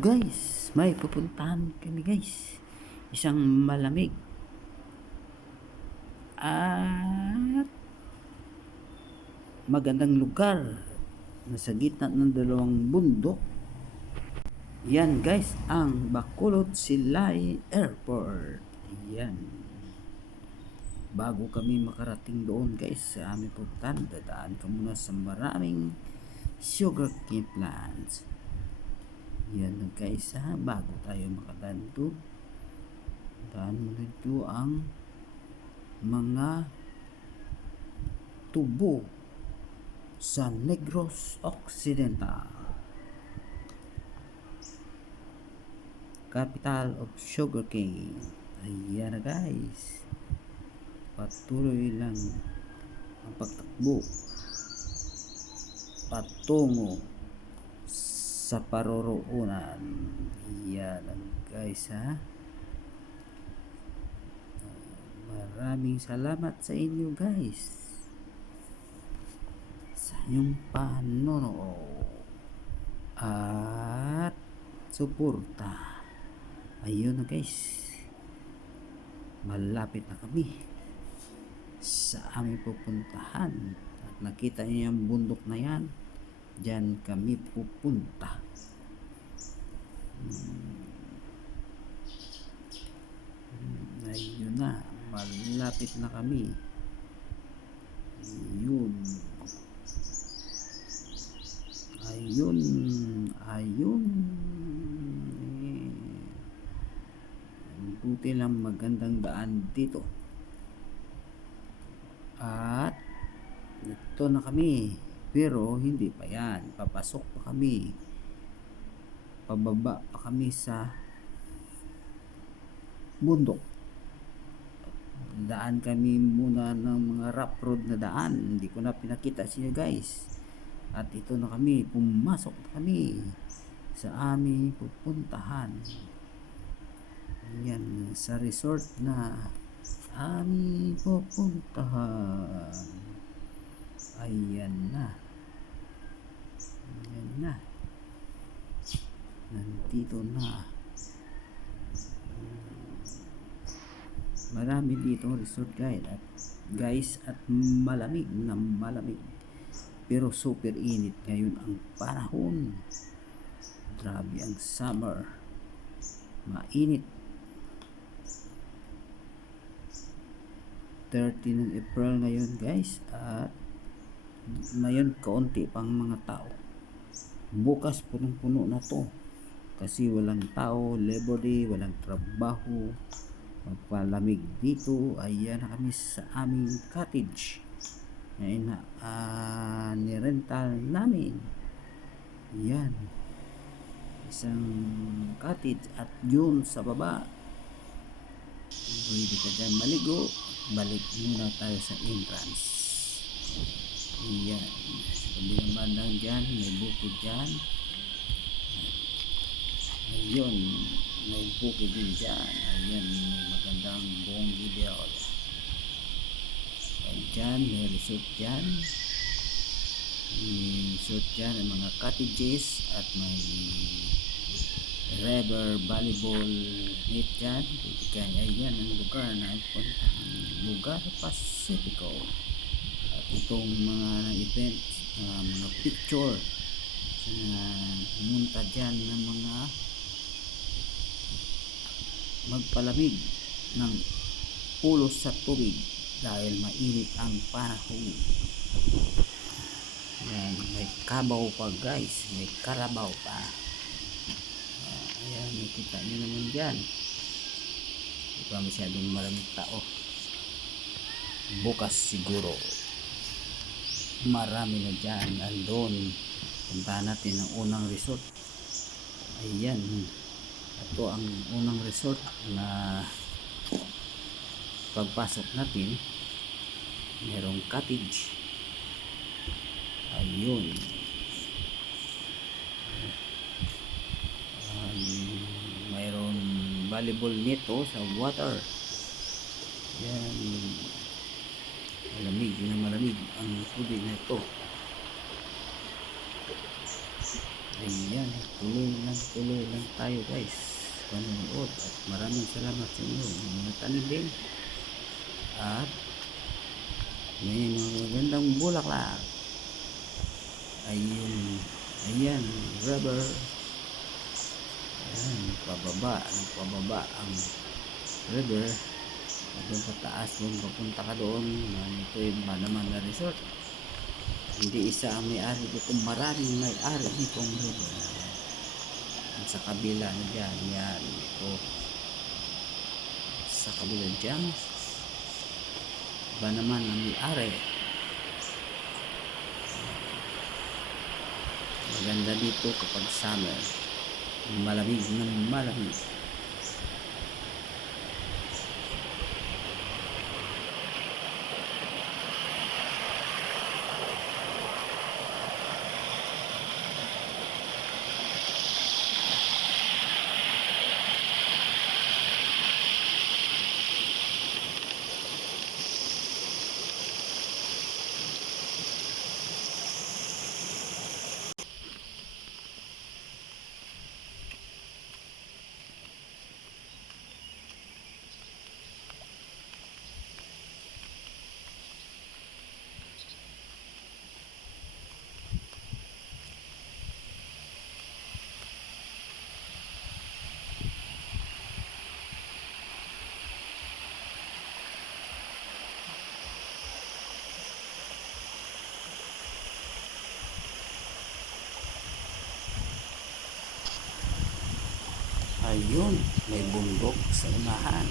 guys, may pupuntahan kami guys. Isang malamig. At magandang lugar na sa gitna ng dalawang bundok. Yan guys, ang Bacolod Silay Airport. Yan. Bago kami makarating doon guys sa aming pupuntahan, dadaan ka muna sa maraming sugar cane plants. Yan na guys ha, bago tayo makadaan doon. Daan mo dito ang mga tubo sa Negros Occidental. Capital of Sugarcane. Ayan na guys. Patuloy lang ang pagtakbo patungo sa paroroonan. Yan guys ha. Maraming salamat sa inyo guys. Sa inyong panonood. At suporta. Ayun na guys. Malapit na kami sa aming pupuntahan. At nakita niyo yung bundok na yan. Diyan kami pupunta. Hmm, ayun na. Malapit na kami. Ayun. Ayun. Ayun. Eh, Buti lang magandang daan dito. At ito na kami. Pero hindi pa yan. Papasok pa kami. Pababa pa kami sa bundok. Daan kami muna ng mga rough road na daan. Hindi ko na pinakita inyo guys. At ito na kami. Pumasok kami sa aming pupuntahan. Yan. Sa resort na aming pupuntahan. Ayan na. Ayan na. Nandito na. Marami dito resort guys at guys at malamig na malamig. Pero super init ngayon ang panahon. Grabe ang summer. Mainit. 30 ng April ngayon guys at ngayon kaunti pang mga tao bukas punong-puno na to. Kasi walang tao labor day walang trabaho. Magpalamig dito. Ayan na kami sa aming cottage. Ngayon na uh, nirental namin. Yan isang cottage at yun sa baba. Pwede ka dyan maligo. Balik muna tayo sa entrance Ayan. Sa kabilang bandang dyan, may bukid dyan. Ayun. May bukid din dyan. Ayan, may magandang buong video. Dyan, may resort dyan. May resort dyan, may mga cottages at may river volleyball net dyan. Ayan ang lugar na punta. Lugar Pacifico itong mga event uh, mga picture na pumunta dyan ng mga magpalamig ng ulos sa tubig dahil mainit ang panahon. Yan may kabaw pa guys. May karabaw pa. Uh, ayan nakita nyo naman dyan. Hindi pa masyadong maraming tao bukas siguro marami na dyan. Andon punta natin ang unang resort. Ayan. Ito ang unang resort na pagpasok natin. Merong cottage. Ayun. Um, mayroon volleyball nito sa water. Yan malamig na malamig ang tubig na ito Ayan, tuloy lang, tuloy lang tayo guys. Panonood at maraming salamat sa inyo. Mga tanim din. At may magandang bulaklak. Ayun, ayan, rubber. Ayan, pababa, pababa ang river. Doon sa taas, doon papunta ka doon. Ito yung naman na resort. Hindi isa ang may-ari dito. Maraming may-ari river. Yan, Sa kabila na dyan, yan. Ito. Sa kabila dyan. Iba naman ang may-ari. Maganda dito kapag summer. Malamig ng malamig. Ayun, may bundok sa unahan.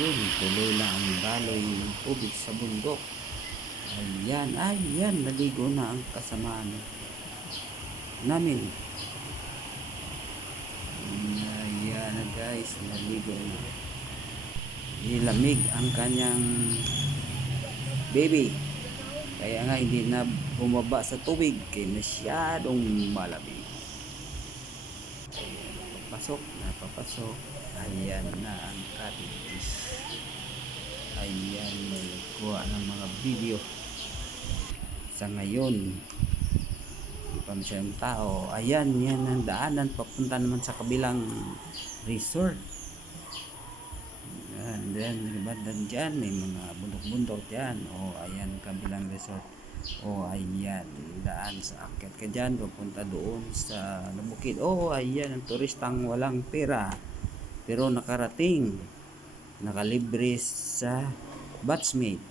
Yun, tuloy lang ang daloy ng tubig sa bundok. Ayan, ayan, naligo na ang kasamaan namin. Ayan na guys, naligo na. Ilamig ang kanyang baby. Kaya nga hindi na bumaba sa tubig kaya masyadong malamig. Napapasok, napapasok. Ayan na ang cottage. Ayan, may kuha ng mga video. Sa ngayon, hindi pa masyadong tao. Ayan, yan ang daanan. Papunta naman sa kabilang resort. Ayan, then, bandan dyan, may mga bundok-bundok dyan. O, ayan, kabilang resort. O, ayan, daan sa akyat ka dyan, papunta doon sa bukid. O, ayan, ang turistang walang pera. Pero nakarating, nakalibre sa batchmate.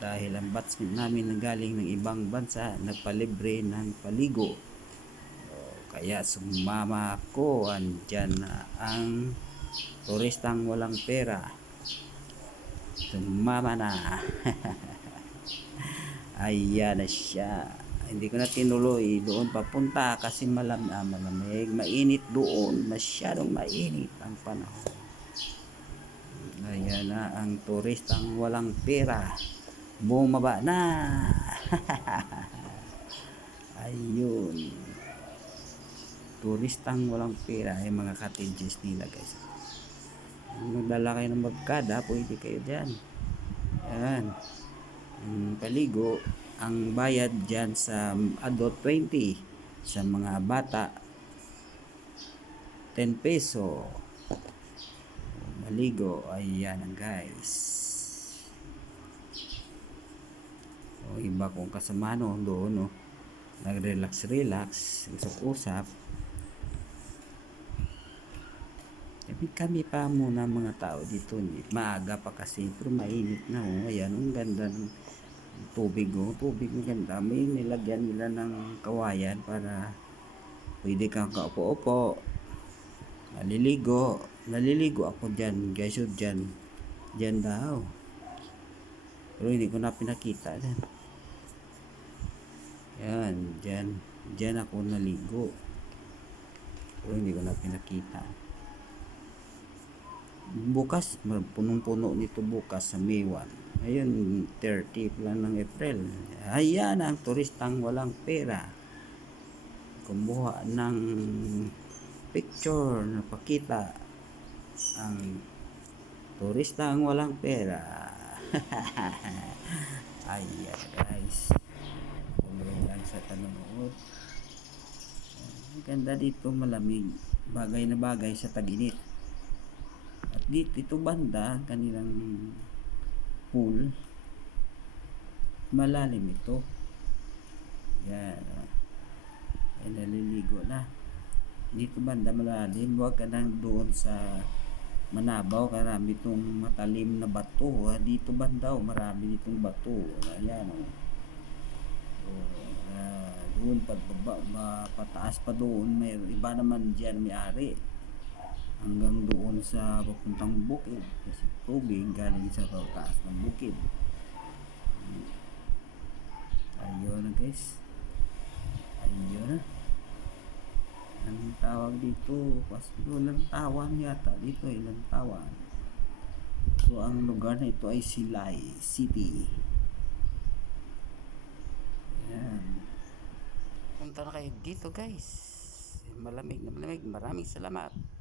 Dahil ang batchmate namin nanggaling ng ibang bansa, nagpalibre ng paligo. O, Kaya sumama ko, andyan na ang turistang walang pera. Sumama na. Ayan na siya. Hindi ko na tinuloy doon papunta kasi malam ah, malamig. Mainit doon. Masyadong mainit ang panahon. Ayan na ang turistang walang pera. Bumaba na. Ayun. Turistang walang pera ay mga cottages nila guys. Kung Nagdala kayo ng magkada, pwede kayo dyan. Ayan. Ang paligo, ang bayad dyan sa adult 20. Sa mga bata, 10 peso. Maligo, ayan ang guys. O iba kong kasama no, doon no. Nag-relax-relax, usap-usap. Kami, pa muna mga tao dito. Maaga pa kasi, pero mainit na oh. Ayan, ang ganda ng tubig oh. Tubig ang ganda. May nilagyan nila ng kawayan para pwede kang kaupo-upo, maliligo, naliligo ako dyan guys so dyan. Dyan daw. Pero hindi ko na pinakita. Dyan yan dyan. Dyan ako naligo. Pero hindi ko na pinakita bukas punong-puno nito bukas sa May 1 ngayon 30 pa lang ng April. Ayan ang turistang walang pera. Kumuha ng picture na pakita ang turistang walang pera. Ayan guys Tuloy lang sa tanood ang ganda dito malamig. Bagay na bagay sa taginit dito ito banda ang kanilang pool. Malalim ito. Yan. Ay naliligo na. Dito banda malalim. Huwag ka nang doon sa Manabaw. Karami itong matalim na bato ah. dito banda oh, marami ditong bato. Ayan oh. Oh, ah, doon pagbaba pataas pa doon. May iba naman diyan may ari hanggang doon sa papuntang bukid. Kasi tubig galing sa taas ng bukid. Ayun na guys. Ayun na. Anong tawag dito? Kasi walang tawan yata. Dito eh lantawan. So ang lugar na ito ay Silay City. Yan punta na kayo dito guys. Malamig na malamig. Maraming salamat